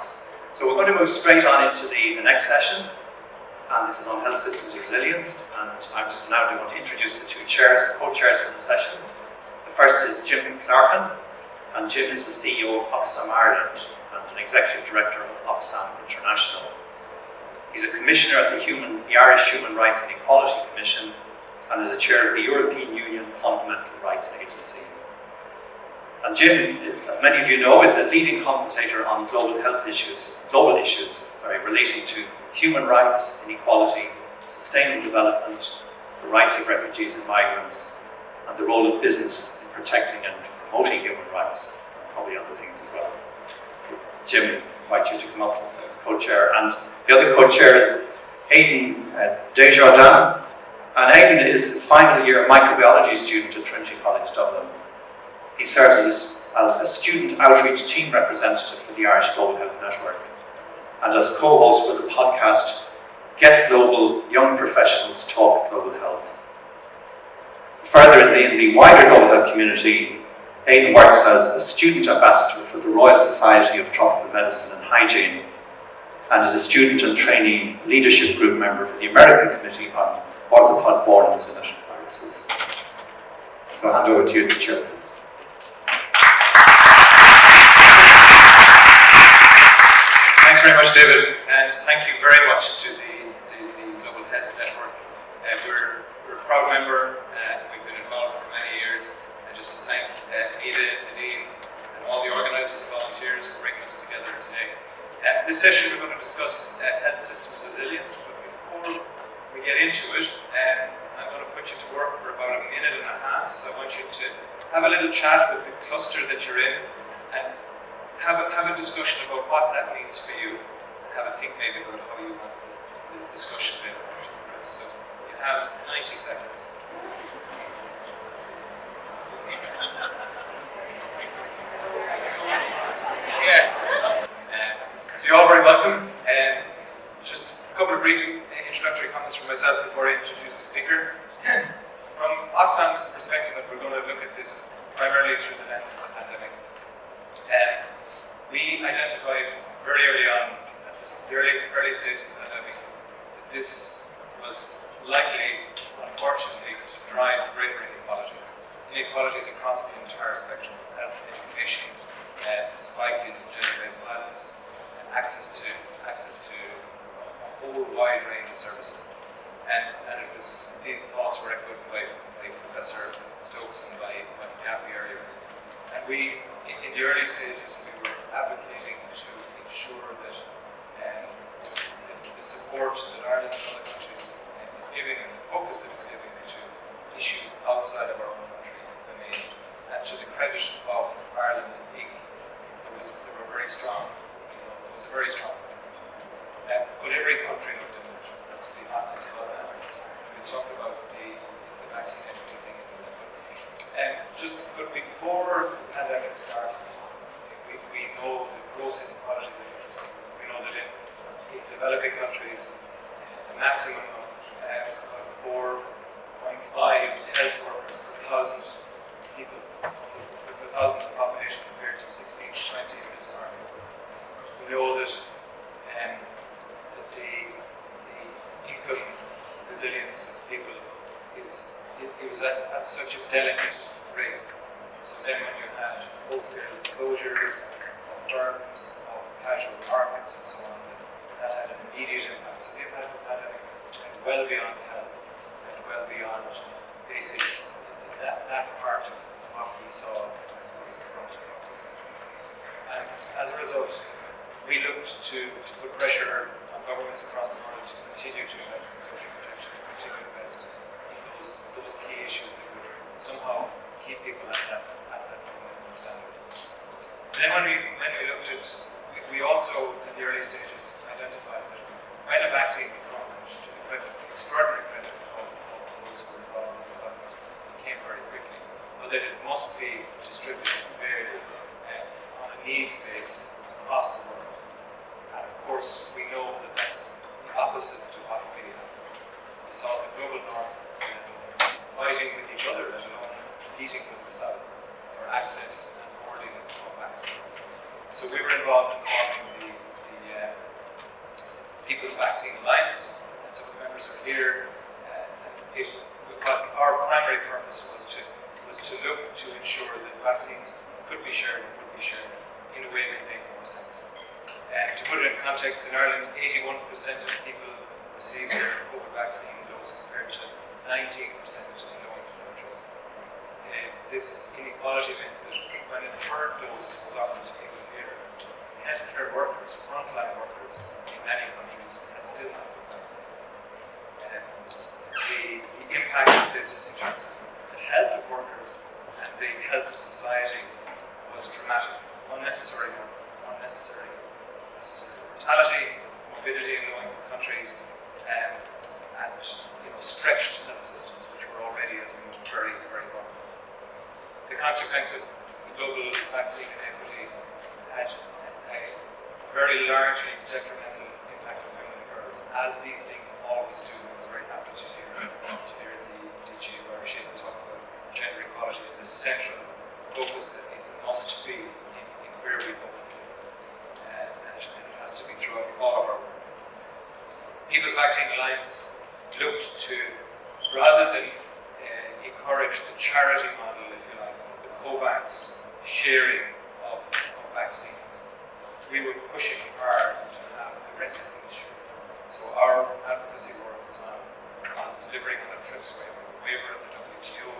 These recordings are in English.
remarks. So we're going to move straight on into the next session, and this is on health systems resilience, and I'm just now going to introduce the two chairs, the co-chairs for the session. The first is Jim Clarken, and Jim is the CEO of Oxfam Ireland and an Executive Director of Oxfam International. He's a Commissioner at the Irish Human Rights and Equality Commission and is a Chair of the European Union Fundamental Rights Agency. And Jim, as many of you know, is a leading commentator on global issues relating to human rights, inequality, sustainable development, the rights of refugees and migrants, and the role of business in protecting and promoting human rights, and probably other things as well. So Jim, I invite you to come up as co-chair, and the other co-chair is Aidan Desjardins, and Aidan is a final year microbiology student at Trinity College Dublin. He serves as a student outreach team representative for the Irish Global Health Network and as co-host for the podcast Get Global, Young Professionals Talk Global Health. Further, in the wider global health community, Aidan works as a student ambassador for the Royal Society of Tropical Medicine and Hygiene and is a student and trainee leadership group member for the American Committee on Orthopod-borne and zoonotic viruses. So I'll hand over to you to chair this. Thanks very much, David, and thank you very much to the Global Health Network. We're a proud member, we've been involved for many years, and just to thank Anita, Nadine, and all the organisers and volunteers for bringing us together today. This session we're going to discuss health systems resilience, but before we get into it, I'm going to put you to work for about a minute and a half, so I want you to have a little chat with the cluster that you're in, and have a discussion about what that means for you, and have a think maybe about how you want the discussion later on to progress. So you have 90 seconds. So you're all very welcome. Just a couple of brief introductory comments from myself before I introduce the speaker. From Oxfam's perspective, and we're going to look at this primarily through the lens of the pandemic. We identified very early on, at the early stage of the pandemic, that this was likely, unfortunately, to drive greater inequalities across the entire spectrum of health and education, a spike in gender-based violence, and access to a whole wide range of services. And these thoughts were echoed by Professor Stokes and by Jaffe earlier. And we, in the early stages, we were advocating to ensure that the support that Ireland and other countries is giving, and the focus that it's giving to issues outside of our own country remain. And to the credit of Ireland Inc., they were very strong. It was a very strong commitment. But every country looked at it. Let's be honest about that. We talk about the vaccine equity thing in the but before the pandemic started, we know the gross inequalities that exist. We know that in developing countries, a maximum of about 4.5 health workers per 1,000 people, per 1,000 of the population, compared to 16 to 20 in this market. We know that the income resilience of people was at such a delicate rate. So then when you had wholesale closures of firms, of casual markets and so on, that had an immediate impact. So the impact of the pandemic went well beyond health, went well beyond basic, that part of what we saw, I suppose, front and center. And as a result, we looked to put pressure on governments across the world to continue to invest in social protection, to continue to invest in those key issues that would somehow keep people at that minimum standard. And then when we looked at, we also in the early stages identified that when a vaccine could come, and to the extraordinary credit of those who were involved in the development, it came very quickly, but that it must be distributed fairly on a needs base across the world. And of course, we know that that's the opposite to what really happened. We saw the global north fighting with each other, let alone competing with the south for access and hoarding of vaccines. So we were involved in forming the To put it in context, in Ireland, 81% of people receive their COVID vaccine dose compared to 19% in low-income countries. This inequality meant that when a third dose was offered to people here, healthcare workers, frontline workers in many countries had still not been vaccinated. The impact of this in terms of the health of workers and the health of societies was dramatic. Unnecessary mortality, morbidity in low-income countries, and stretched health systems, which were already, as we know, very, very vulnerable. The consequence of the global vaccine inequity had a very largely detrimental impact on women and girls, as these things always do. I was very happy to hear the DG of Irish Aidan talk about gender equality as a central focus that it must be in where we go from here. And it has to be throughout all of our work. People's Vaccine Alliance looked to, rather than encourage the charity model, if you like, of the COVAX sharing of vaccines, we were pushing hard to have the recipe shared. So our advocacy work was on delivering on a TRIPS waiver of the WTO,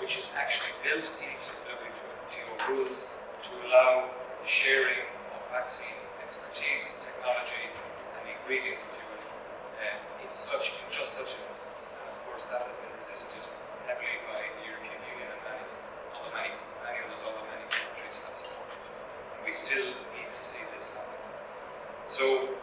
which is actually built into the WTO rules to allow the sharing of vaccine expertise, technology, and ingredients, if you will, in just such an instance. And of course, that has been resisted heavily by the European Union and many countries have supported. And we still need to see this happen. So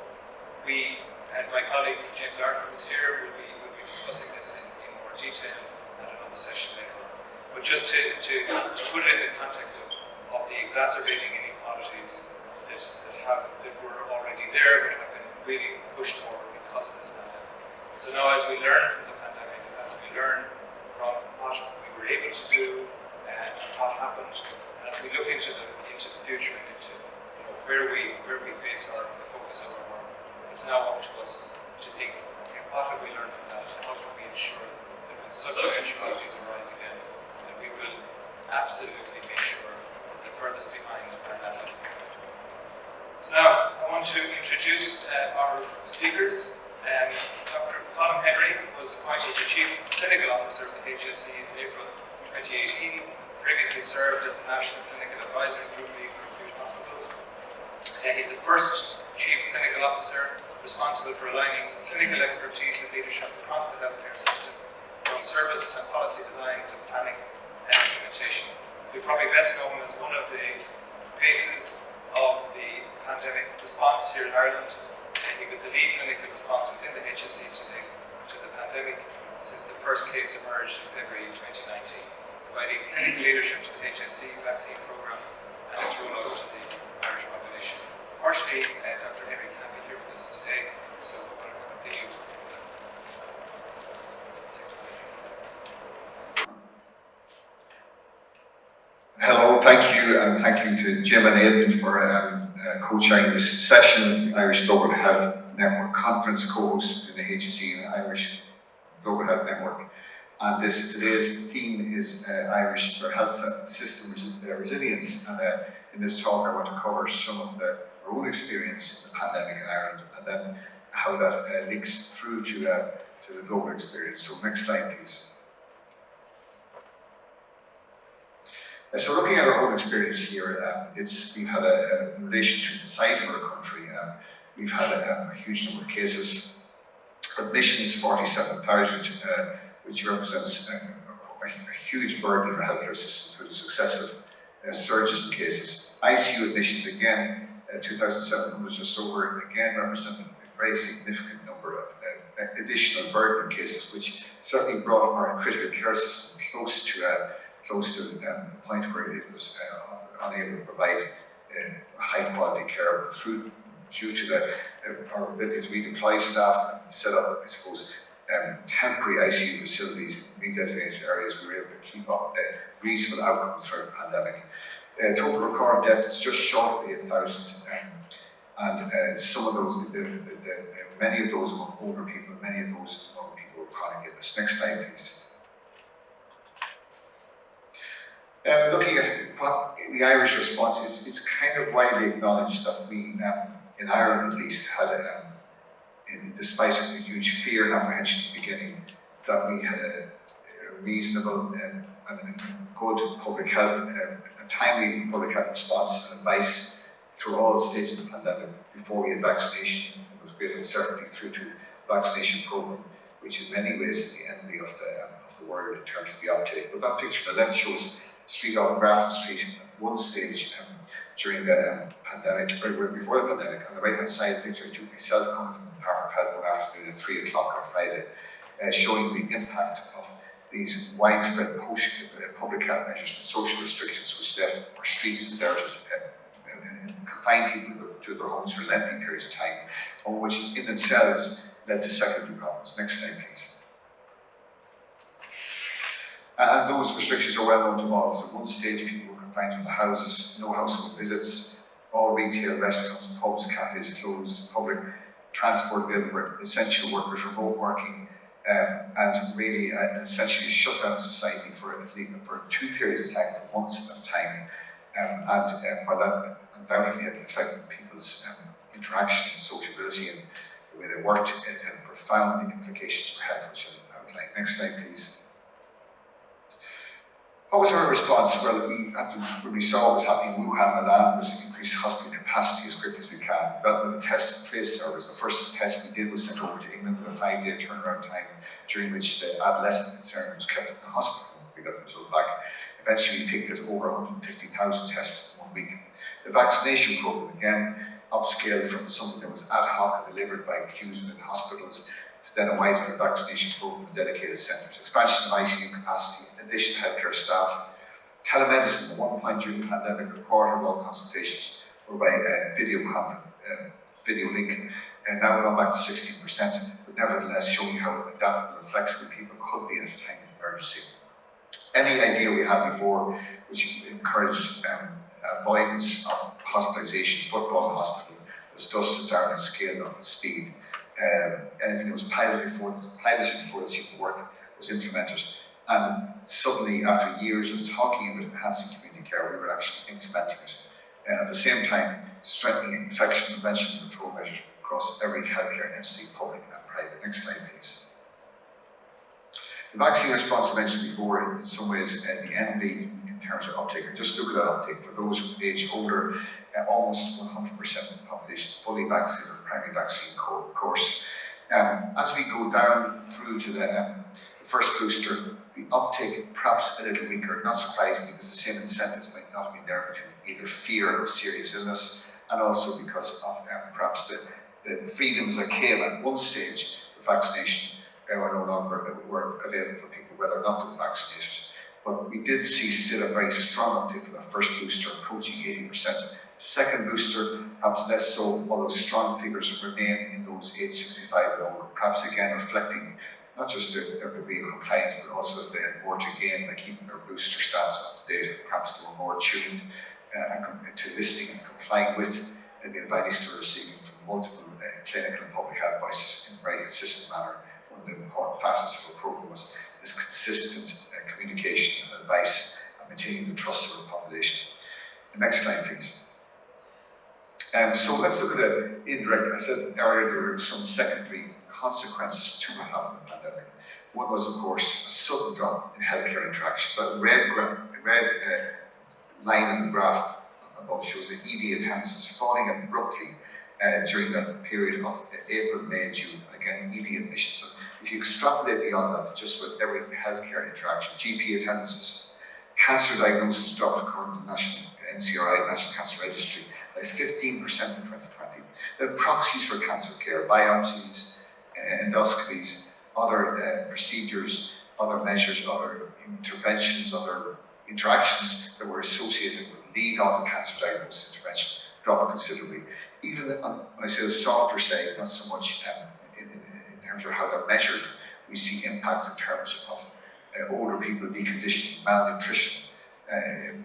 we, and my colleague James Clarken is here, will be discussing this in more detail at another session later on. But just to put it in the context of the exacerbating inequalities that were already there, but have been really pushed forward because of this pandemic. So now, as we learn from the pandemic, as we learn from what we were able to do and what happened, and as we look into the future and into where we face the focus of our work, it's now up to us to think, okay, what have we learned from that, and how can we ensure that when such eventualities arise again, that we will absolutely make sure that the furthest behind are not left behind. So now I want to introduce our speakers. Dr. Colm was appointed the Chief Clinical Officer of the HSE in April 2018, previously served as the National Clinical Advisory Group Lead for Acute Hospitals. He's the first Chief Clinical Officer responsible for aligning clinical expertise and leadership across the healthcare system, from service and policy design to planning and implementation. You're probably best known as one of the faces of the pandemic response here in Ireland. He was the lead clinical response within the HSE to the pandemic since the first case emerged in February 2019, providing clinical leadership to the HSE vaccine programme and its rollout to the Irish population. Unfortunately, Dr. Henry can't be here with us today, so we're going to have a video. Hello, thank you, and thank you to Jim and Aidan for co-chairing this session, Irish Global Health Network Conference co-host in the HSE and Irish Global Health Network. And today's theme is Irish Health System Resilience. And in this talk, I want to cover some of our own experience in the pandemic in Ireland, and then how that links through to the global experience. So next slide, please. So looking at our own experience here, we've had in relation to the size of our country, we've had a huge number of cases. Admissions, 47,000, which represents a huge burden on our healthcare system through the successive surges in cases. ICU admissions, again, 2,700 just over, again representing a very significant number of additional burden cases, which certainly brought our critical care system close to the point where it was unable to provide high quality care due to our ability to redeploy staff and set up, I suppose, temporary ICU facilities in redesignated areas. We were able to keep up reasonable outcomes throughout the pandemic. Total recurrent deaths just short of 8,000, and some of those, many of those among older people, many of those among people with chronic illness. Next slide, please. Looking at what the Irish response is, it's kind of widely acknowledged that we, in Ireland at least, had, despite a huge fear and apprehension at the beginning, that we had a reasonable and good public health, a timely public health response and advice through all stages of the pandemic. Before we had vaccination, there was great uncertainty through to the vaccination programme, which in many ways is the envy of the world in terms of the uptake. But that picture on the left shows the street off Grafton Street at one stage during the pandemic, or before the pandemic. On the right hand side picture, I took myself coming from the Department of Health one afternoon at 3 o'clock on Friday, showing the impact of these widespread public health measures and social restrictions which left our streets deserted, confined people to their homes for lengthy periods of time, and which in themselves led to secondary problems. Next slide, please. And those restrictions are well known to all of us. At one stage, people were confined to the houses, no household visits, all retail, restaurants, pubs, cafes closed, public transport available for essential workers, remote working, and really essentially shut down society for 2 periods of time, for months at a time. While that undoubtedly had affected people's interaction and sociability and the way they worked, it had profound implications for health, which I'll outline. Next slide, please. What was our response? Well, when we saw what was happening in Wuhan, Milan, was increase hospital capacity as quickly as we can. Development of a test and trace service. The first test we did was sent over to England with a 5-day turnaround time, during which the adolescent concern was kept in the hospital. We got the result back. Eventually, we picked at over 150,000 tests in 1 week. The vaccination program, again, upscaled from something that was ad hoc and delivered by queues within hospitals to then a widespread vaccination program in dedicated centres. Expansion of ICU capacity, addition of healthcare staff. Telemedicine, at one point during the pandemic, a quarter of all consultations were by video link, and now gone back to 16%, but nevertheless showing how adaptable and flexible people could be at a time of emergency. Any idea we had before, which encouraged avoidance of hospitalisation, footfall in hospital, was dusted down and scaled up with speed. Anything that was piloted before the season work was implemented. And suddenly, after years of talking about enhancing community care, we were actually implementing it. At the same time, strengthening infection prevention and control measures across every healthcare entity, public and private. Next slide, please. The vaccine response I mentioned before, in some ways, the envy in terms of uptake. Just look at that uptake. For those who age older, almost 100% of the population fully vaccinated with the primary vaccine course. As we go down through to the first booster, the uptake perhaps a little weaker, not surprisingly, because the same incentives might not be there between either fear of serious illness and also because of perhaps the freedoms that came at one stage of vaccination were no longer available for people whether or not to be vaccinated. But we did see still a very strong uptake for the first booster, approaching 80%. Second booster, perhaps less so, although strong figures remain in those aged 65 and older, perhaps again reflecting not just their degree of compliance, but also that they had more to gain by keeping their booster stats up to date. Perhaps they were more attuned to listening and complying with the advice they're receiving from multiple clinical and public health voices in a very consistent manner. One of the important facets of our programme was this consistent communication and advice and maintaining the trust of the population. The next slide, please. So let's look at the indirect. I said earlier there were some secondary consequences to what happened in the pandemic. One was, of course, a sudden drop in healthcare interactions. That red line on the graph above shows the ED attendances falling abruptly during that period of April, May, June. Again, ED admissions. So if you extrapolate beyond that, just with every healthcare interaction, GP attendances, cancer diagnosis dropped according to the National NCRI, National Cancer Registry, by 15% in 2020. The proxies for cancer care, biopsies, endoscopies, other procedures, other measures, other interventions, other interactions that were associated with lead on to cancer diagnosis intervention dropped considerably. Even on, when I say the softer side, not so much in terms of how they're measured, we see impact in terms of older people deconditioning, malnutrition,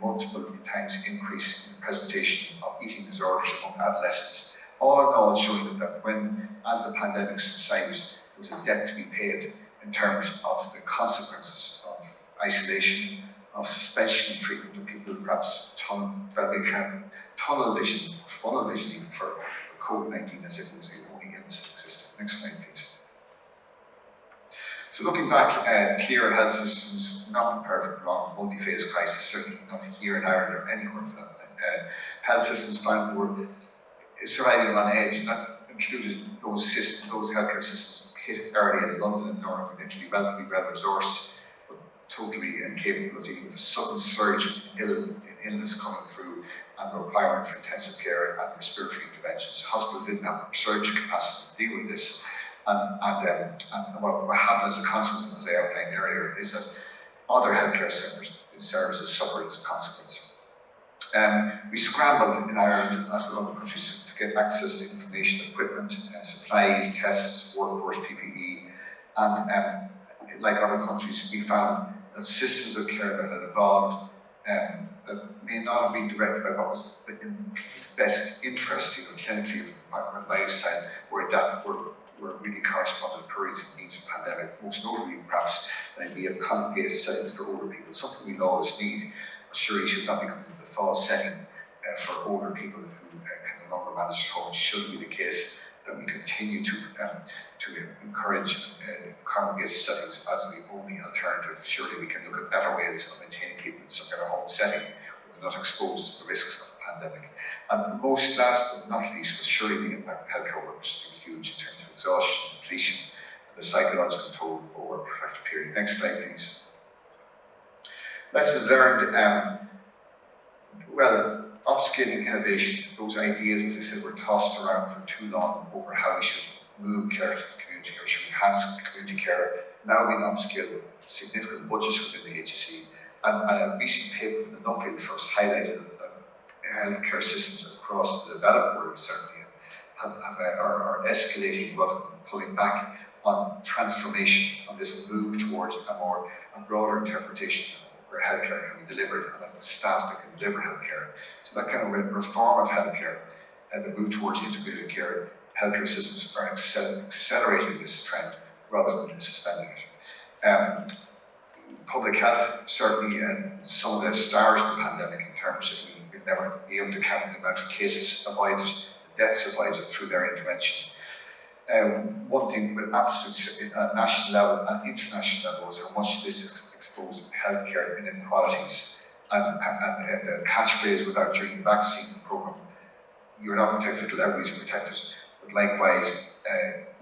multiple times increase in the presentation of eating disorders among adolescents. All in all, showing that when, as the pandemic subsided, there was a debt to be paid in terms of the consequences of isolation, of suspension of treatment of people who perhaps tunnel vision, or funnel vision even for COVID-19 as if it was the only illness that existed. Next slide, please. So looking back, clear health systems not prepared for prolonged multi-phase crisis, certainly not here in Ireland or anywhere for that. Health systems found were surviving on edge, and that included those healthcare systems hit early in London and Northern Italy, relatively well resourced, but totally incapable of dealing with the sudden surge in illness coming through and the requirement for intensive care and respiratory interventions. Hospitals didn't have surge capacity to deal with this, and what happened as a consequence, as I outlined earlier, is that other healthcare services suffered as a consequence. We scrambled in Ireland, as with other countries, to get access to information, equipment, supplies, tests, workforce, PPE, and like other countries, we found that systems of care that had evolved that may not have been directed by what was in people's best interest, clinically from lifestyle, were really corresponded to periods of needs of pandemic. Most notably, perhaps, the idea of congregated settings for older people, something we always need. Surely should not become the default setting for older people who can no longer manage their homes. Should be the case that we continue to encourage congregated settings as the only alternative. Surely we can look at better ways of maintaining people in some kind of home setting where they're not exposed to the risks of the pandemic. And most last but not least was surely the impact of healthcare workers has been huge in terms of exhaustion, depletion, and the psychological toll over a protracted period. Next slide, please. Lessons learned, well, upskilling, innovation, those ideas, as I said, were tossed around for too long over how we should move care to the community, or should enhance community care, now being upskilled, significant budgets within the HSE, and a recent paper from the Nuffield Trust highlighted that healthcare systems across the developed world certainly are escalating rather than pulling back on transformation, on this move towards a broader interpretation where healthcare can be delivered and of the staff that can deliver healthcare. So that kind of reform of healthcare and the move towards integrated care, healthcare systems are accelerating this trend rather than suspending it. Public health, certainly some of the stars of the pandemic in terms of we'll never be able to count the amount of cases avoided, deaths avoided through their intervention. One thing with absolute national level and international level is how much this exposes healthcare inequalities and the catchphrase without during the vaccine programme, you're not protected till everybody's protected. But likewise,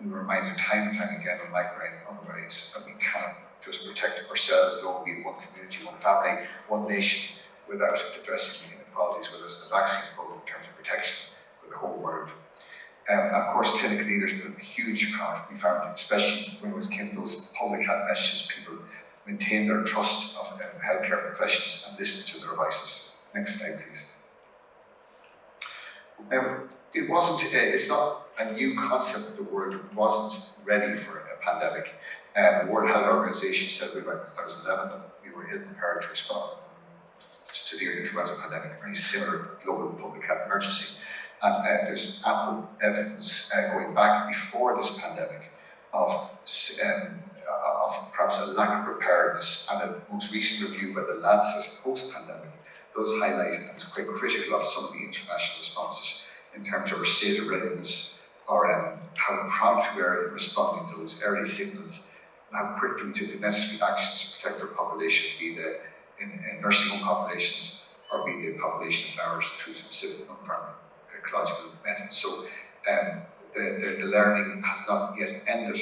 we were reminded time and time again on migraine and other ways that we cannot just protect ourselves alone, be it one community, one family, one nation, without addressing the inequalities, whether it's the vaccine programme in terms of protection for the whole world. Of course, clinical leaders have a huge part. We found, especially when it came to those public health messages, people maintain their trust of healthcare professions and listen to their voices. Next slide, please. It's not a new concept. The world wasn't ready for a pandemic. The World Health Organization said in 2011 that we were ill-prepared to respond to the influenza pandemic, or any similar global public health emergency. And there's ample evidence going back before this pandemic of perhaps a lack of preparedness, and a most recent review by the Lancet post-pandemic does highlight and is quite critical of some of the international responses in terms of our state of readiness, or how prompt we are in responding to those early signals, and how quickly we took the necessary actions to protect our population, be it in nursing home populations or be it the population at large through specific non-pharmacological methods. So the learning has not yet ended,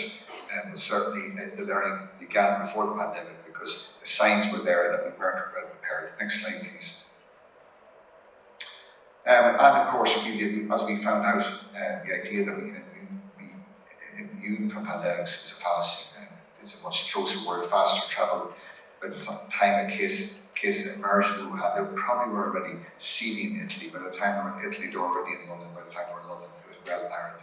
but certainly the learning began before the pandemic because the signs were there that we weren't well prepared. Next slide, please. And of course, as we found out, the idea that we can be immune from pandemics is a fallacy. It's a much closer world, faster travel. By the time a case emerged in Wuhan, they probably were already seeding Italy. By the time they were in Italy, they were already in London. By the time they were in London, it was well in Ireland.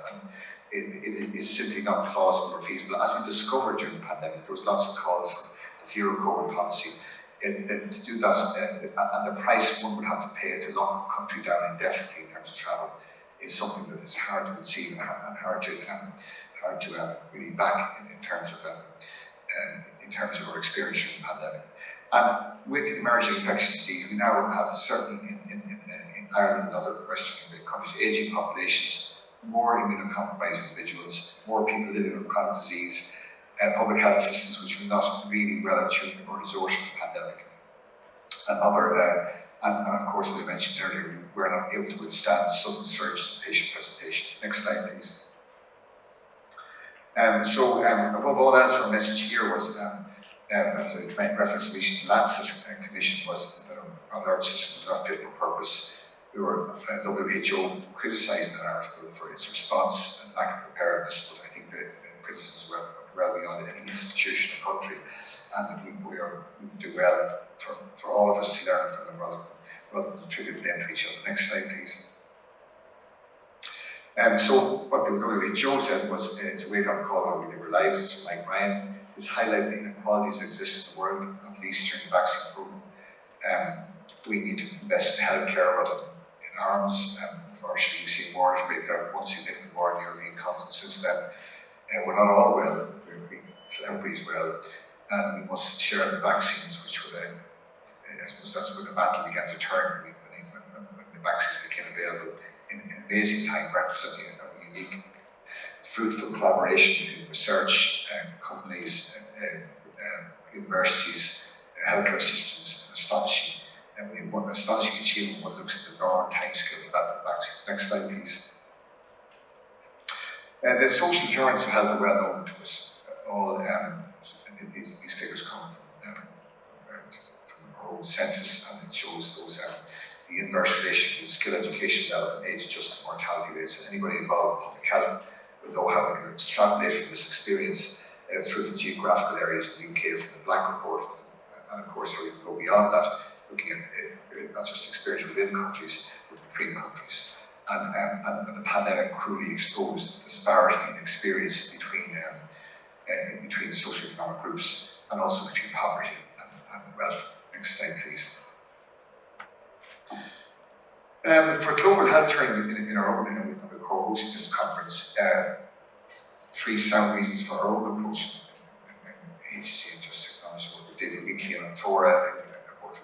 And it is simply not plausible or feasible. As we discovered during the pandemic, there was lots of calls for a zero COVID policy. To do that, and the price one would have to pay to lock a country down indefinitely in terms of travel is something that is hard to conceive and hard to really back in terms of our experience during the pandemic. And with emerging infectious disease, we now have, certainly in Ireland and other Western countries, aging populations, more immunocompromised individuals, more people living with chronic disease, and public health systems which were not really well attuned or resourced for the pandemic. And of course, as I mentioned earlier, we were not able to withstand sudden surges in patient presentation. Next slide, please. Above all else, our message here was, as I made reference to the Lancet Commission, was that our alert system was not fit for purpose. WHO criticised that article for its response and lack of preparedness, but I think the criticisms went well beyond any institution or country, and we do well for all of us to learn from them rather than attribute blame to each other. Next slide, please. So what the WHO said was it's a wake-up call how we live our lives. So like Ryan is highlighting the inequalities that exist in the world, not least during the vaccine program. We need to invest in healthcare rather than in arms. Unfortunately, we've seen wars break out, one significant war in the European continent since then. We're not all well, everybody's well, and we must share the vaccines, which would, I suppose that's where the battle began to turn when the vaccines became available in an amazing time, representing a unique, fruitful collaboration between research, companies, universities, healthcare systems, astonishing achievement when one looks at the normal timescale of that vaccines. Next slide, please. The social determinants of health are well known to us all. These figures come from our own census, and it shows those the inverse relation to skill education level and age-adjusted mortality rates. Anybody involved in public health will know how we can extrapolate from this experience through the geographical areas in the UK from the Black Report, and of course how we can go beyond that, looking at not just experience within countries, but between countries. And the pandemic cruelly exposed the disparity in experience between socioeconomic groups and also between poverty and wealth. Next slide, please. For global health training in our own, we're co-hosting this conference. Three sound reasons for our own approach in HSC, and just to acknowledge what we did with weekly and Tora,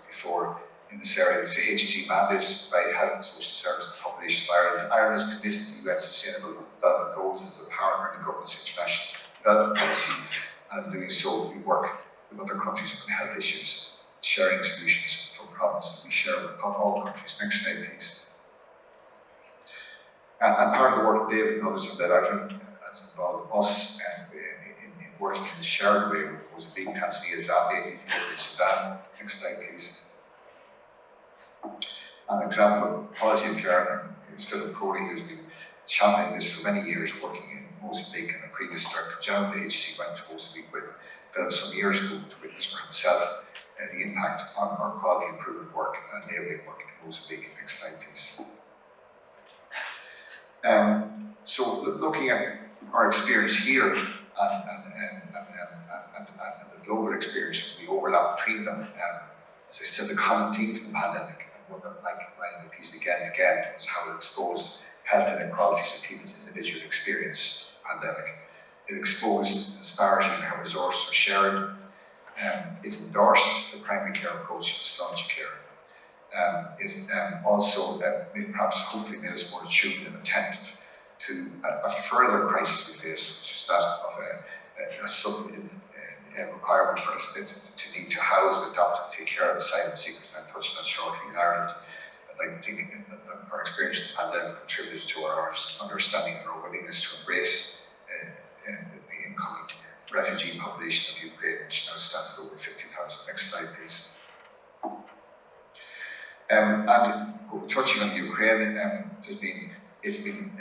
before in this area. It's the HSC mandate by Health and Social Services and Population of Ireland. Ireland is committed to the UN Sustainable Development Goals as a partner in the government's international development policy, and in doing so, we work with other countries on health issues, sharing solutions for problems that we share with all countries. Next slide, please. And part of the work David and others have led out has involved us in working in a shared way with Mozambique, Tanzania, Zambia, Ethiopia, Sudan. Next slide, please. An example of quality of care is Philip Crowley, who's been championing this for many years, working in Mozambique, and a previous Director General of the HSC went to Mozambique with Philip some years ago to witness for himself the impact on our quality improvement work and enabling work in Mozambique. Next slide, please. So looking at our experience here and the global experience, the overlap between them, as I said, the common theme from the pandemic, and one that Ryan repeated again and again, was how it exposed health inequalities in people's individual experience of the pandemic. It exposed disparity in how resources are shared. It endorsed the primary care approach to staunch care. It also perhaps hopefully made us more attuned and attentive to a further crisis we face, which is that of a sudden requirement for us to need to house, adopt, and take care of the silent seekers. And I touched on that shortly in Ireland. I'd like to think that our experience of the pandemic contributed to our understanding and our willingness to embrace the incoming refugee population of Ukraine, which now stands at over 50,000. Next slide, please. And touching on Ukraine, it's been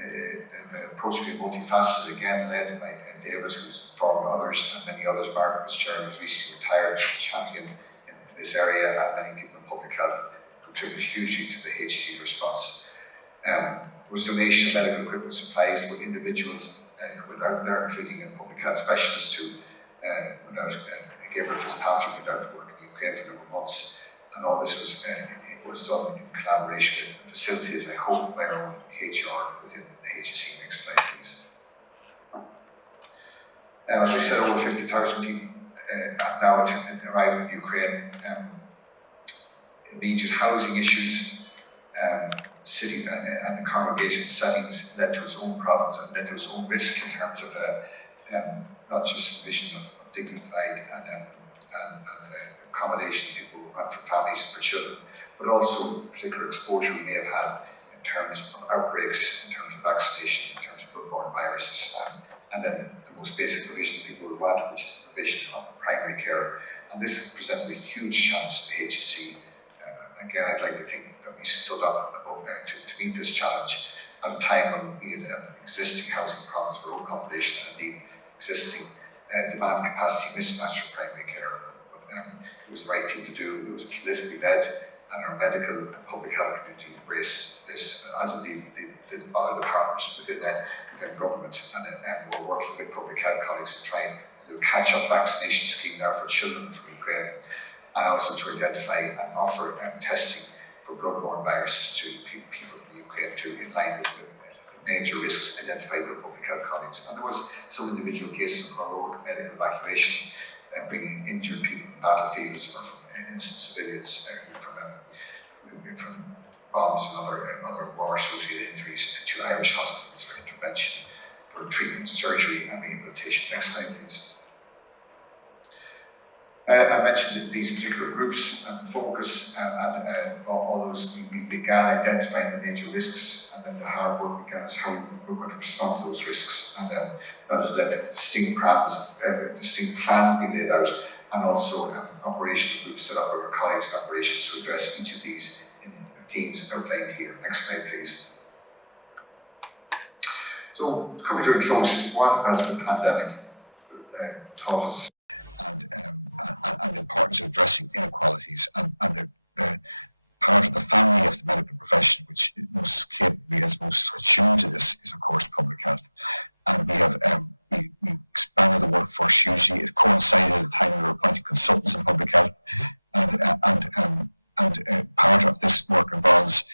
the approach has been multifaceted, again led by David, who's informed others, and many others. Margaret Fitzgerald was recently retired as a champion in this area, and many people in public health contributed hugely to the HSC response. There was donation of medical equipment supplies with individuals who went out there, including a public health specialist who went out, Gabriel Fitzpatrick went out to work in Ukraine for a number of months, and all this was done in collaboration with and facilitated, I hope, by our own HR within the HSC. Next slide, please. As I said, over 50,000 people now arriving in Ukraine, immediate housing issues, city and congregation settings led to its own problems and led to its own risk in terms of not just provision of dignified and accommodation people and for families and for children, but also particular exposure we may have had in terms of outbreaks, in terms of vaccination, in terms of bloodborne viruses, and then the most basic provision people would want, which is the provision of primary care. And this presented a huge challenge to the HSE. Again, I'd like to think that we stood up to meet this challenge at a time when we had existing housing problems for our own population and indeed existing demand capacity mismatch for primary care. But it was the right thing to do. It was politically led, and our medical and public health community embraced this, as indeed did other departments within government. And we're working with public health colleagues to try and do a catch-up vaccination scheme now for children from Ukraine, and also to identify and offer testing for bloodborne viruses to people from Ukraine in line with the major risks identified by public health colleagues. And there was some individual cases of heroic medical evacuation, bringing injured people from battlefields or from innocent civilians from bombs and other war-associated injuries to Irish hospitals for intervention, for treatment, surgery and rehabilitation. Next slide, please. I mentioned these particular groups and focus and all those. We began identifying the major risks, and then the hard work began as how we're going to respond to those risks. And that has led to distinct plans being laid out, and also operational groups set up by our colleagues in operations to address each of these in the themes outlined here. Next slide, please. So, coming to a close, what has the pandemic taught us? And the importance of addressing inequalities, and the part of the family of the medical profession which most capably is most attuned to this is of course public health. And we have we expanded the workforce hugely. It coincided at the time we were appointing consultants in public health, and part of this work involves,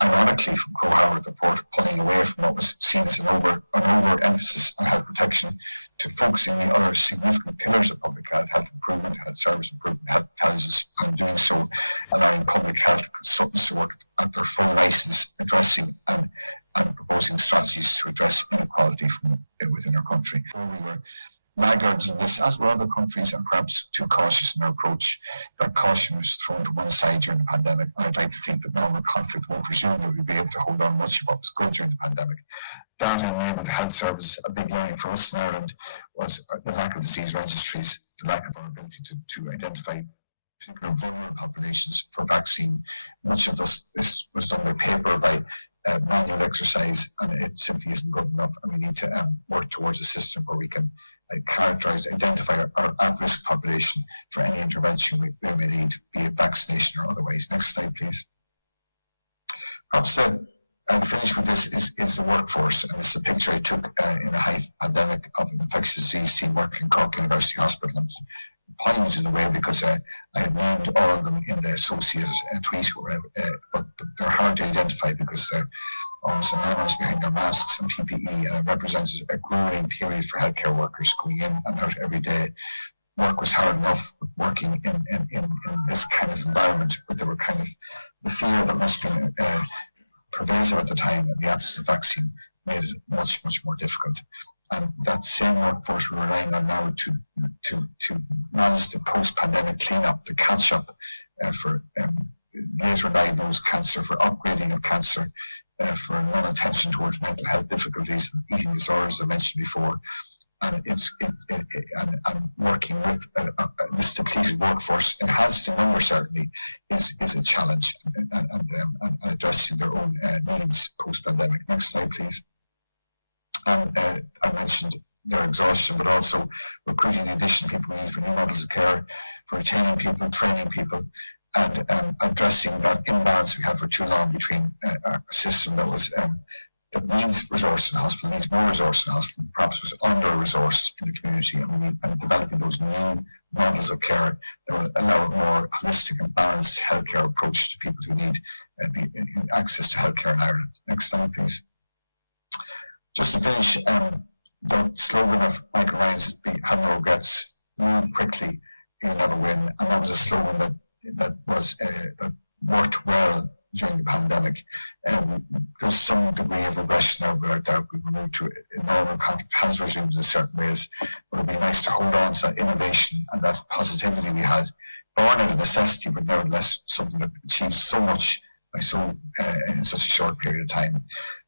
ironically, from Crowe Howard report, pulling away from what was seen as an over-emphasis on health protection to focusing on the other significant pillars of public health: health improvement, health service improvement, health intelligence, and doing so allowing public health consultants to work at their full license, addressing and proposing strategies to address inequality from within our country. We were laggards in this, as were other countries, and perhaps too cautious in our approach. That caution was thrown to one side during the pandemic, and I'd like to think that normal conflict won't resume, that we'll be able to hold on much of what was good during the pandemic. Data enabled health services. A big learning for us in Ireland was the lack of disease registries, the lack of our ability to identify particular vulnerable populations for vaccine. Much of this was done by paper, by manual exercise, and it simply isn't good enough, and we need to work towards a system where we can identify our at-risk population for any intervention we may need, be it vaccination or otherwise. Next slide, please. Perhaps I'll finish with this is the workforce, and this is a picture I took in a high pandemic of an infectious disease team working in Cork University Hospital. And it's pointed in a way because I had named all of them in the associated tweet, but they're hard to identify because they're almost anonymous behind their masks and PPE, and it represented a grueling period for healthcare workers going in and out every day. Work was hard enough working in this kind of environment, but there were kind of the fear that must be pervasive at the time, and the absence of vaccine made it much, much more difficult. And that same workforce we're relying on now to manage the post-pandemic cleanup, the catch-up for later diagnosed cancer, for upgrading of cancer, for non-attention towards mental health difficulties and eating disorders, as I mentioned before. And and working with this depleted workforce, enhanced in number certainly, is a challenge, and addressing their own needs post-pandemic. Next slide, please. And I mentioned their exhaustion, but also recruiting the additional people we need for new models of care, for retaining people, training people, and addressing that imbalance we had for too long between a system that was that needs resource in the hospital, needs more resource in the hospital, perhaps was under-resourced in the community, and developing those new models of care that will allow a more holistic and balanced healthcare approach to people who need access to healthcare in Ireland. Next slide, please. Just to finish, the slogan of Michael Ryan's "Have no regrets" move quickly, you'll never win. And that was a slogan that worked well during the pandemic. There's some degree of regression now, without doubt. We've moved to a normal kind of health regimes in certain ways, but it'd be nice to hold on to that innovation and that positivity we had, born out of necessity, but nevertheless something that achieves so much in such a short period of time.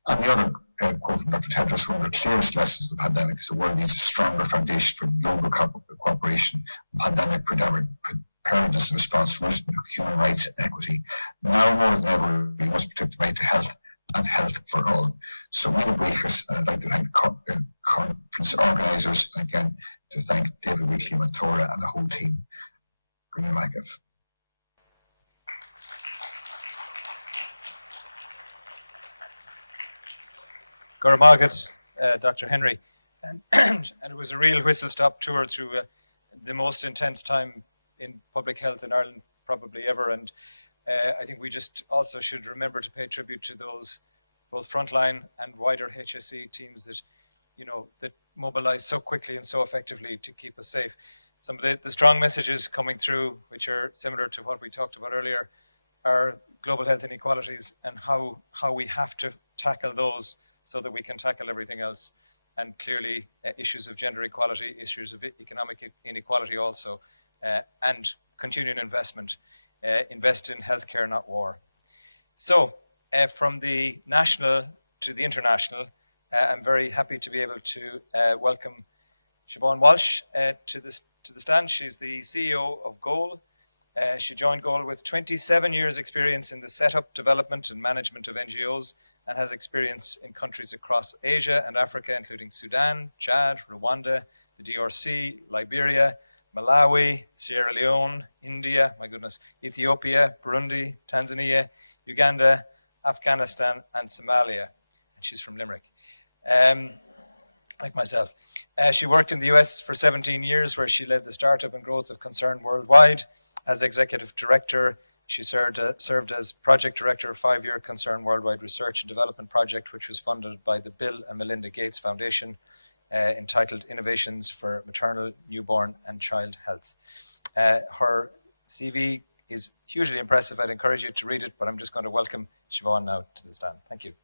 And the other quote from Dr. Tedros, one of the clearest lessons of the pandemic is the world needs a stronger foundation for global cooperation, pandemic preparedness and response rooted in human rights and equity. Now more than ever, we must protect the right to health and health for all. So we the briefers, and I'd like to thank the conference organisers, and again to thank David Weekly, Mentora, and the whole team. Brilliant, Michael. Goramagat, Dr. Henry, and it was a real whistle-stop tour through the most intense time in public health in Ireland probably ever, and I think we just also should remember to pay tribute to those both frontline and wider HSE teams that mobilised so quickly and so effectively to keep us safe. Some of the strong messages coming through, which are similar to what we talked about earlier, are global health inequalities and how we have to tackle those so that we can tackle everything else. And clearly issues of gender equality, issues of economic inequality also, and continuing investment. Invest in healthcare, not war. So from the national to the international, I'm very happy to be able to welcome Siobhan Walsh to the stand. She's the CEO of Goal. She joined Goal with 27 years experience in the setup, development and management of NGOs, and has experience in countries across Asia and Africa, including Sudan, Chad, Rwanda, the DRC, Liberia, Malawi, Sierra Leone, India, my goodness, Ethiopia, Burundi, Tanzania, Uganda, Afghanistan, and Somalia. And she's from Limerick, like myself. She worked in the US for 17 years, where she led the startup and growth of Concern Worldwide. As executive director, she served as project director of 5-year Concern Worldwide Research and Development Project, which was funded by the Bill and Melinda Gates Foundation, entitled Innovations for Maternal, Newborn and Child Health. Her CV is hugely impressive. I'd encourage you to read it, but I'm just going to welcome Siobhan now to the stand. Thank you.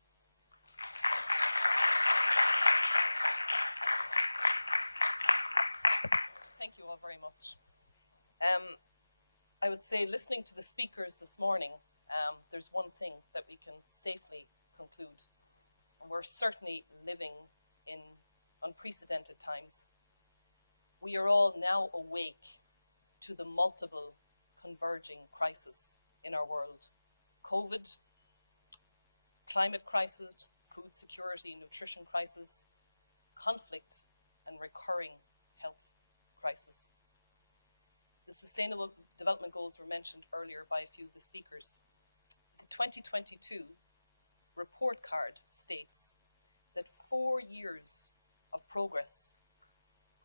Thank you all very much. I would say, listening to the speakers this morning, there's one thing that we can safely conclude, and we're certainly living in unprecedented times. We are all now awake to the multiple converging crises in our world. COVID, climate crisis, food security, nutrition crisis, conflict, and recurring health crisis. The Sustainable Development Goals were mentioned earlier by a few of the speakers. The 2022 report card states that 4 years of progress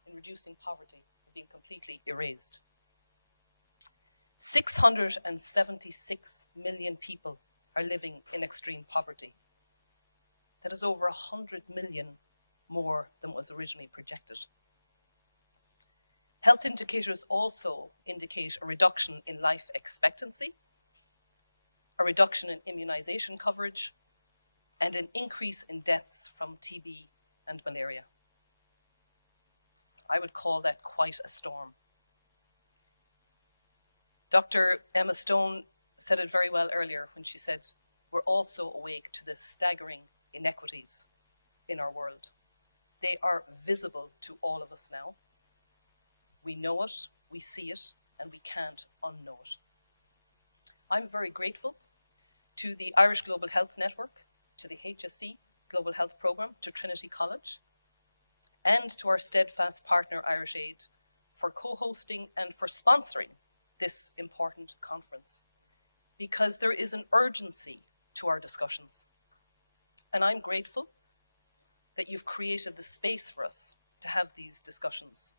in reducing poverty have been completely erased. 676 million people are living in extreme poverty. That is over 100 million more than was originally projected. Health indicators also indicate a reduction in life expectancy, a reduction in immunization coverage, and an increase in deaths from TB and malaria. I would call that quite a storm. Dr. Emma Stone said it very well earlier when she said, we're also awake to the staggering inequities in our world. They are visible to all of us now. We know it, we see it, and we can't unknow it. I'm very grateful to the Irish Global Health Network, to the HSE Global Health Programme, to Trinity College, and to our steadfast partner Irish Aid for co-hosting and for sponsoring this important conference, because there is an urgency to our discussions. And I'm grateful that you've created the space for us to have these discussions.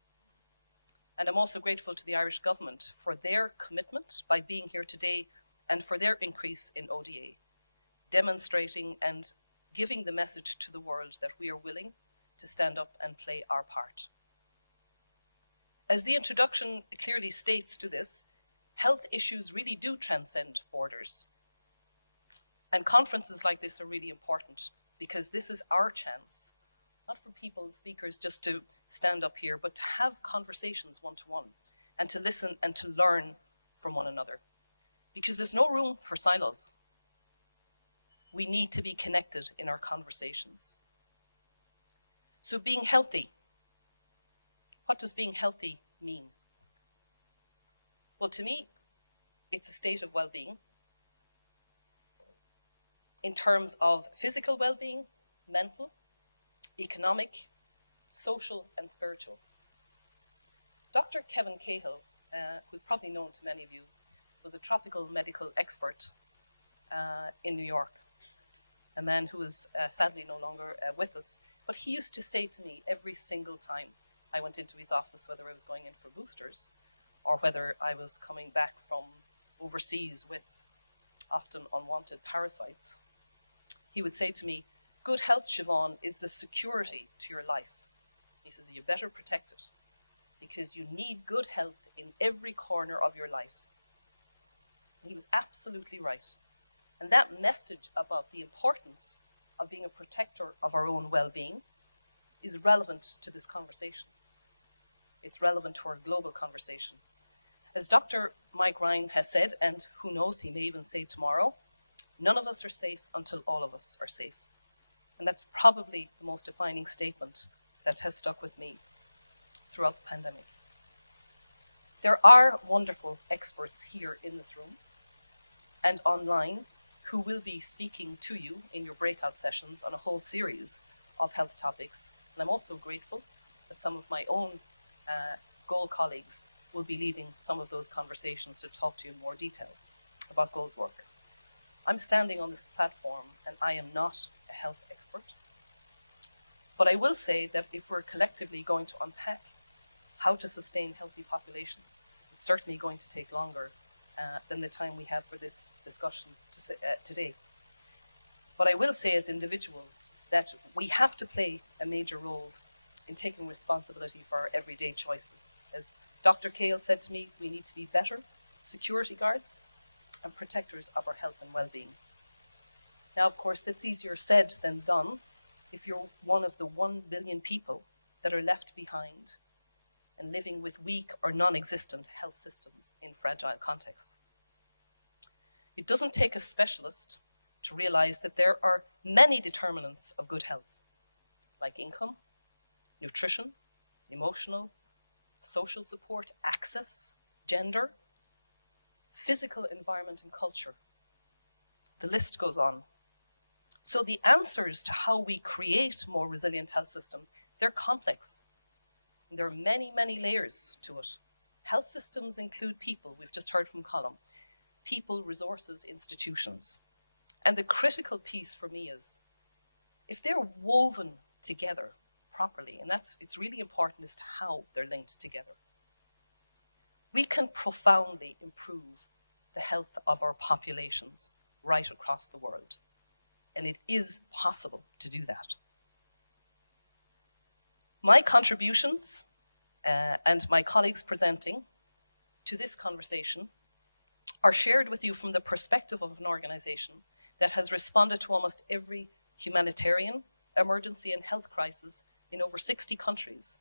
And I'm also grateful to the Irish government for their commitment by being here today and for their increase in ODA, demonstrating and giving the message to the world that we are willing to stand up and play our part. As the introduction clearly states to this, health issues really do transcend borders. And conferences like this are really important because this is our chance, not for people, speakers, just to stand up here, but to have conversations one-to-one and to listen and to learn from one another. Because there's no room for silos. We need to be connected in our conversations. So being healthy, what does being healthy mean? Well, to me, it's a state of well-being in terms of physical well-being, mental, economic, social, and spiritual. Dr. Kevin Cahill, who's probably known to many of you, was a tropical medical expert in New York, a man who is sadly no longer with us. But he used to say to me every single time I went into his office, whether I was going in for boosters or whether I was coming back from overseas with often unwanted parasites, he would say to me, good health, Siobhan, is the security to your life. He says, you better protect it because you need good health in every corner of your life. And he was absolutely right. And that message about the importance of being a protector of our own well-being is relevant to this conversation. It's relevant to our global conversation. As Dr. Mike Ryan has said, and who knows, he may even say tomorrow, none of us are safe until all of us are safe. And that's probably the most defining statement that has stuck with me throughout the pandemic. There are wonderful experts here in this room and online who will be speaking to you in your breakout sessions on a whole series of health topics. And I'm also grateful that some of my own GOAL colleagues will be leading some of those conversations to talk to you in more detail about GOAL's work. I'm standing on this platform and I am not a health expert. But I will say that if we're collectively going to unpack how to sustain healthy populations, it's certainly going to take longer than the time we have for this discussion today. But I will say as individuals that we have to play a major role in taking responsibility for our everyday choices. As Dr. Cahill said to me, we need to be better security guards and protectors of our health and well-being. Now, of course, that's easier said than done if you're one of the 1 billion people that are left behind and living with weak or non-existent health systems in fragile contexts. It doesn't take a specialist to realize that there are many determinants of good health, like income, nutrition, emotional, social support, access, gender, physical environment, and culture. The list goes on. So the answers to how we create more resilient health systems, they're complex. And there are many, many layers to it. Health systems include people, we've just heard from Colm, people, resources, institutions. And the critical piece for me is, if they're woven together properly, and it's really important as to how they're linked together, we can profoundly improve the health of our populations right across the world. And it is possible to do that. My contributions and my colleagues presenting to this conversation are shared with you from the perspective of an organization that has responded to almost every humanitarian, emergency and health crisis in over 60 countries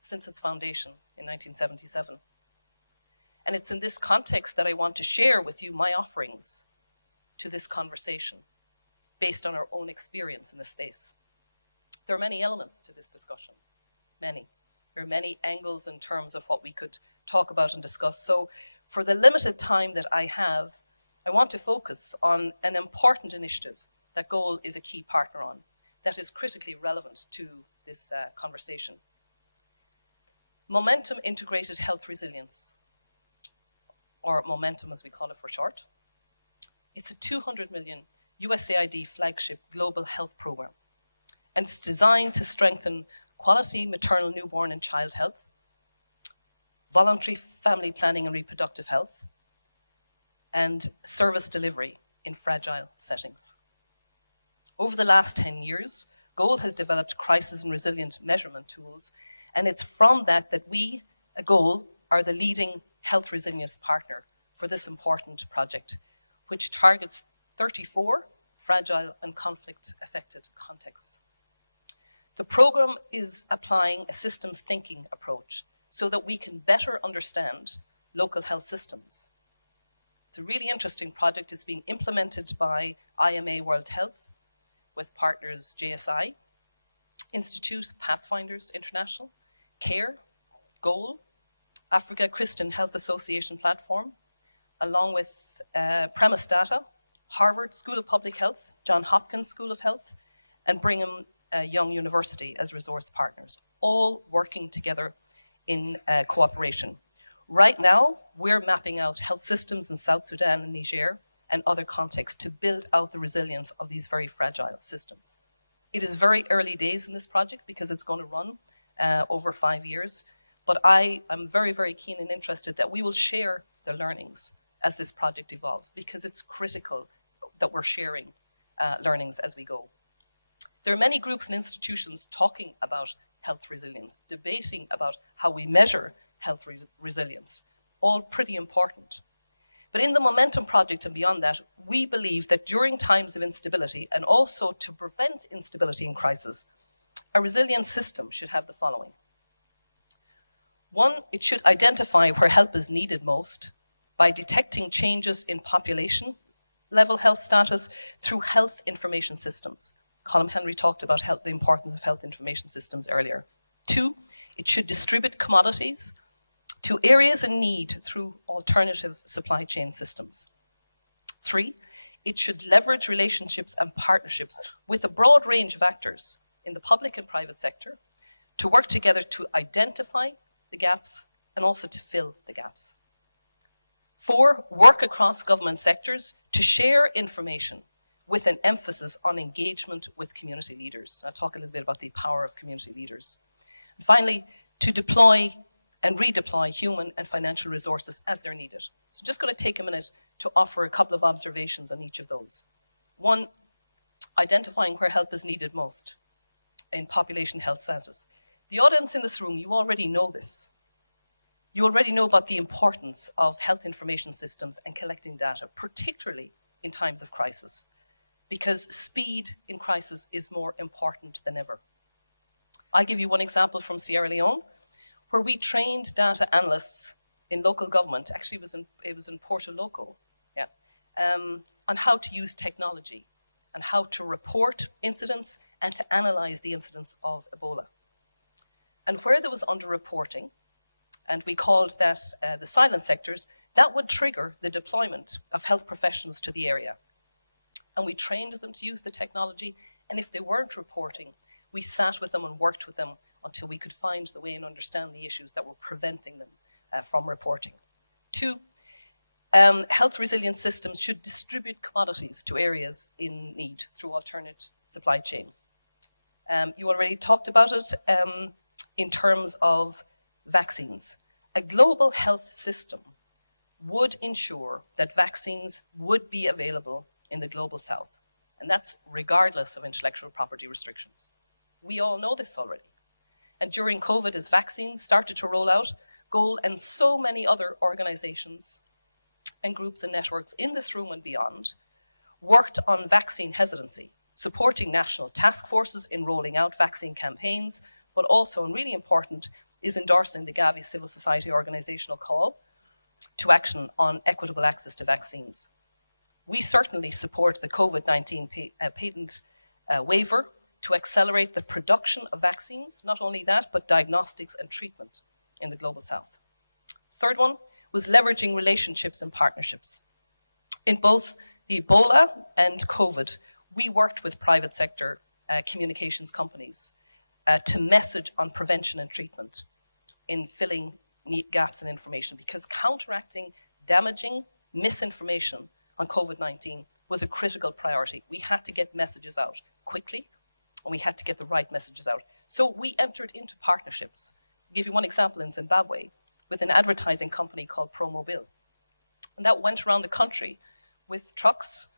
since its foundation in 1977. And it's in this context that I want to share with you my offerings to this conversation based on our own experience in the space. There are many elements to this discussion, many. There are many angles in terms of what we could talk about and discuss. So for the limited time that I have, I want to focus on an important initiative that GOAL is a key partner on, that is critically relevant to this conversation. Momentum Integrated Health Resilience, or Momentum as we call it for short. It's a 200 million USAID flagship global health program. And it's designed to strengthen quality maternal, newborn and child health, voluntary family planning and reproductive health, and service delivery in fragile settings. Over the last 10 years, GOAL has developed crisis and resilient measurement tools, and it's from that we Goal are the leading health resilience partner for this important project, which targets 34 fragile and conflict-affected contexts. The programme is applying a systems thinking approach so that we can better understand local health systems. It's a really interesting project. It's being implemented by IMA World Health with partners JSI, Institute, Pathfinders International, CARE, Goal, Africa Christian Health Association Platform, along with Premise Data, Harvard School of Public Health, Johns Hopkins School of Health, and Brigham Young University as resource partners, all working together in cooperation. Right now, we're mapping out health systems in South Sudan and Niger and other contexts to build out the resilience of these very fragile systems. It is very early days in this project because it's going to run over 5 years, but I am very, very keen and interested that we will share the learnings as this project evolves, because it's critical that we're sharing learnings as we go. There are many groups and institutions talking about health resilience, debating about how we measure health resilience, all pretty important. But in the Momentum Project and beyond that, we believe that during times of instability, and also to prevent instability and crisis, a resilient system should have the following. One, it should identify where help is needed most by detecting changes in population level health status through health information systems. Colm Henry talked about the importance of health information systems earlier. Two, it should distribute commodities to areas in need through alternative supply chain systems. Three, it should leverage relationships and partnerships with a broad range of actors in the public and private sector to work together to identify the gaps and also to fill the gaps. Four, work across government sectors to share information with an emphasis on engagement with community leaders. I'll talk a little bit about the power of community leaders. And finally, to deploy and redeploy human and financial resources as they're needed. So I'm just going to take a minute to offer a couple of observations on each of those. One, identifying where help is needed most in population health status. The audience in this room, you already know this. You already know about the importance of health information systems and collecting data, particularly in times of crisis, because speed in crisis is more important than ever. I'll give you one example from Sierra Leone, where we trained data analysts in local government, actually it was in Porto Loco, on how to use technology and how to report incidents and to analyze the incidents of Ebola. And where there was underreporting, and we called that the silent sectors, that would trigger the deployment of health professionals to the area. And we trained them to use the technology, and if they weren't reporting, we sat with them and worked with them until we could find the way and understand the issues that were preventing them from reporting. Two, health resilient systems should distribute commodities to areas in need through alternate supply chain. You already talked about it in terms of vaccines. A global health system would ensure that vaccines would be available in the global south, and that's regardless of intellectual property restrictions. We all know this already. And during COVID, as vaccines started to roll out, Goal and so many other organizations and groups and networks in this room and beyond worked on vaccine hesitancy, supporting national task forces in rolling out vaccine campaigns, but also, and really important, is endorsing the Gavi Civil Society organizational call to action on equitable access to vaccines. We certainly support the COVID-19 patent waiver to accelerate the production of vaccines, not only that, but diagnostics and treatment in the global south. Third one was leveraging relationships and partnerships. In both the Ebola and COVID, we worked with private sector communications companies to message on prevention and treatment in filling gaps in information, because counteracting damaging misinformation on COVID-19 was a critical priority. We had to get messages out quickly, and we had to get the right messages out. So we entered into partnerships. I'll give you one example in Zimbabwe with an advertising company called ProMobile. And that went around the country with trucks,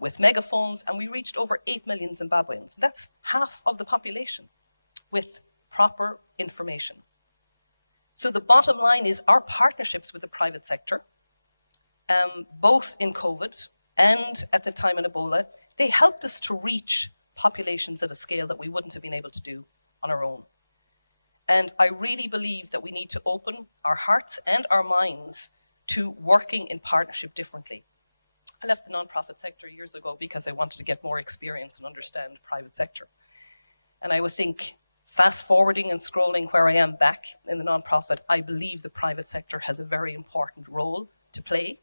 with megaphones, and we reached over 8 million Zimbabweans. That's half of the population with proper information. So the bottom line is our partnerships with the private sector, both in COVID and at the time in Ebola, they helped us to reach populations at a scale that we wouldn't have been able to do on our own. And I really believe that we need to open our hearts and our minds to working in partnership differently. I left the nonprofit sector years ago because I wanted to get more experience and understand private sector. And I would think, fast forwarding and scrolling where I am back in the nonprofit, I believe the private sector has a very important role to play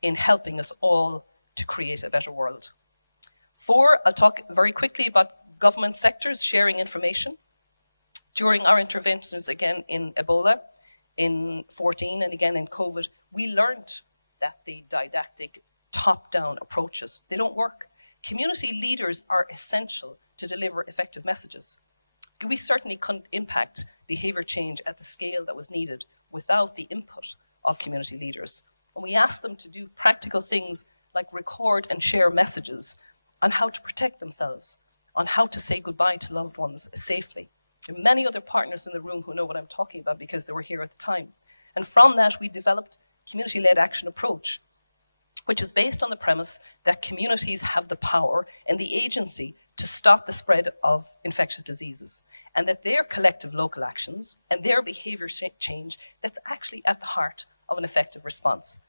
in helping us all to create a better world. 4, I'll talk very quickly about government sectors sharing information. During our interventions, again in Ebola, in 14 and again in COVID, we learned that the didactic top-down approaches, they don't work. Community leaders are essential to deliver effective messages. We certainly couldn't impact behaviour change at the scale that was needed without the input of community leaders. And we asked them to do practical things like record and share messages on how to protect themselves, on how to say goodbye to loved ones safely. There are many other partners in the room who know what I'm talking about because they were here at the time. And from that, we developed community-led action approach, which is based on the premise that communities have the power and the agency to stop the spread of infectious diseases, and that their collective local actions and their behaviour change, that's actually at the heart of an effective response.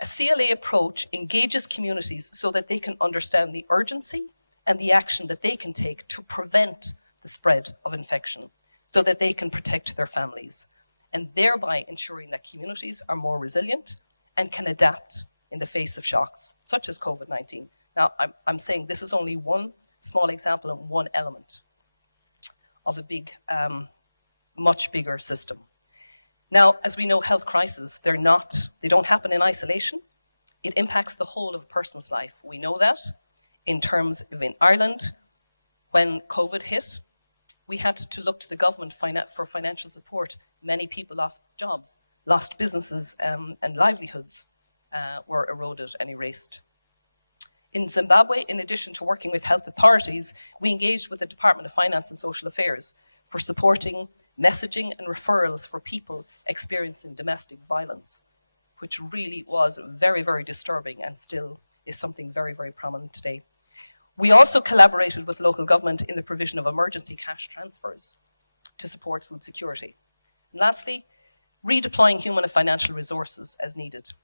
A CLA approach engages communities so that they can understand the urgency and the action that they can take to prevent the spread of infection, so that they can protect their families, and thereby ensuring that communities are more resilient and can adapt in the face of shocks, such as COVID-19. Now, I'm saying this is only one small example and one element of a big, much bigger system. Now, as we know, health crises, they don't happen in isolation. It impacts the whole of a person's life. We know that in terms of in Ireland, when COVID hit, we had to look to the government for financial support. Many people lost jobs, lost businesses, and livelihoods were eroded and erased. In Zimbabwe, in addition to working with health authorities, we engaged with the Department of Finance and Social Affairs for supporting messaging and referrals for people experiencing domestic violence, which really was very, very disturbing and still is something very, very prominent today. We also collaborated with local government in the provision of emergency cash transfers to support food security. And lastly, redeploying human and financial resources as needed.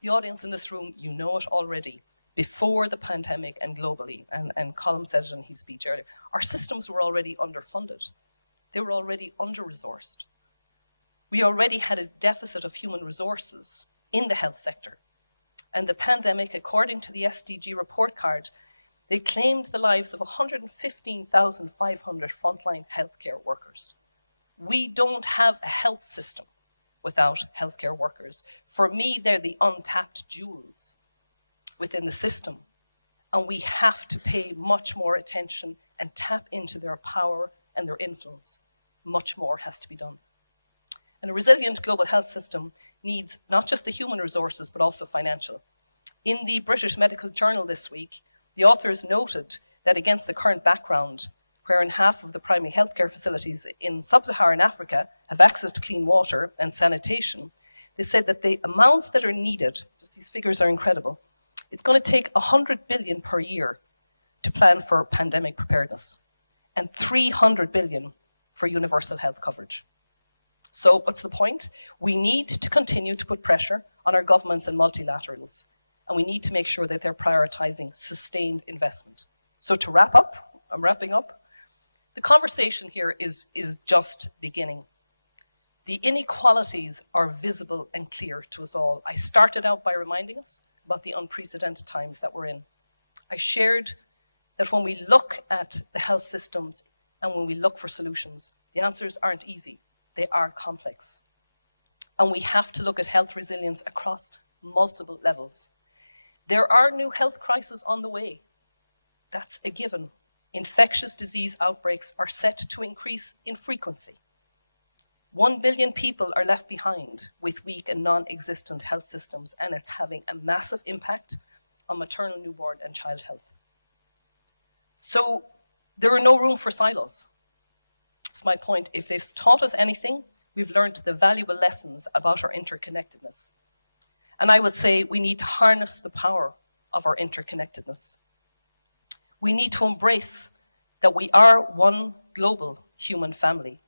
The audience in this room, you know it already. Before the pandemic and globally, and Colm said it in his speech earlier, our systems were already underfunded. They were already under-resourced. We already had a deficit of human resources in the health sector. And the pandemic, according to the SDG report card, they claimed the lives of 115,500 frontline healthcare workers. We don't have a health system without healthcare workers. For me, they're the untapped jewels within the system. And we have to pay much more attention and tap into their power and their influence. Much more has to be done. And a resilient global health system needs not just the human resources, but also financial. In the British Medical Journal this week, the authors noted that against the current background, wherein half of the primary healthcare facilities in sub-Saharan Africa have access to clean water and sanitation, they said that the amounts that are needed, just these figures are incredible, it's going to take 100 billion per year to plan for pandemic preparedness and 300 billion for universal health coverage. So what's the point? We need to continue to put pressure on our governments and multilaterals, and we need to make sure that they're prioritizing sustained investment. So to wrap up, I'm wrapping up, the conversation here is just beginning. The inequalities are visible and clear to us all. I started out by reminding us about the unprecedented times that we're in. I shared that when we look at the health systems and when we look for solutions, the answers aren't easy, they are complex. And we have to look at health resilience across multiple levels. There are new health crises on the way. That's a given. Infectious disease outbreaks are set to increase in frequency. 1 billion people are left behind with weak and non-existent health systems, and it's having a massive impact on maternal, newborn, and child health. So there are no room for silos. That's my point. If they've taught us anything, we've learned the valuable lessons about our interconnectedness. And I would say we need to harness the power of our interconnectedness. We need to embrace that we are one global human family.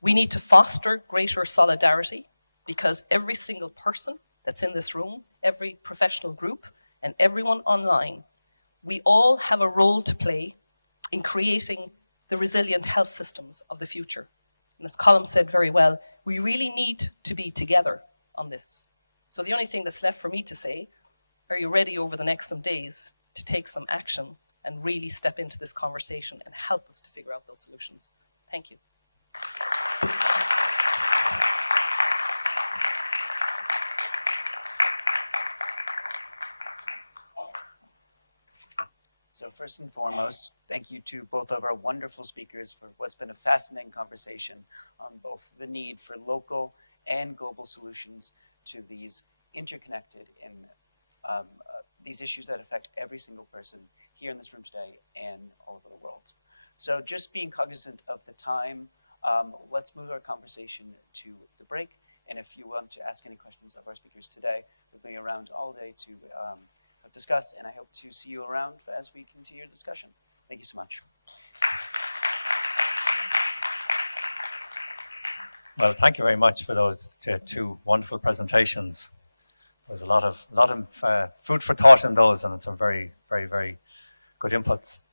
We need to foster greater solidarity because every single person that's in this room, every professional group, and everyone online, we all have a role to play in creating the resilient health systems of the future. And as Colm said very well, we really need to be together on this. So the only thing that's left for me to say, are you ready over the next some days to take some action and really step into this conversation and help us to figure out those solutions? Thank you. So first and foremost, thank you to both of our wonderful speakers for what's been a fascinating conversation on both the need for local and global solutions to these interconnected and these issues that affect every single person here in this room today and all over the world. So just being cognizant of the time, let's move our conversation to the break. And if you want to ask any questions of our speakers today, we'll be around all day to discuss, and I hope to see you around as we continue the discussion. Thank you so much. Well, thank you very much for those two wonderful presentations. There was a lot of food for thought in those, and some very, very, very good inputs.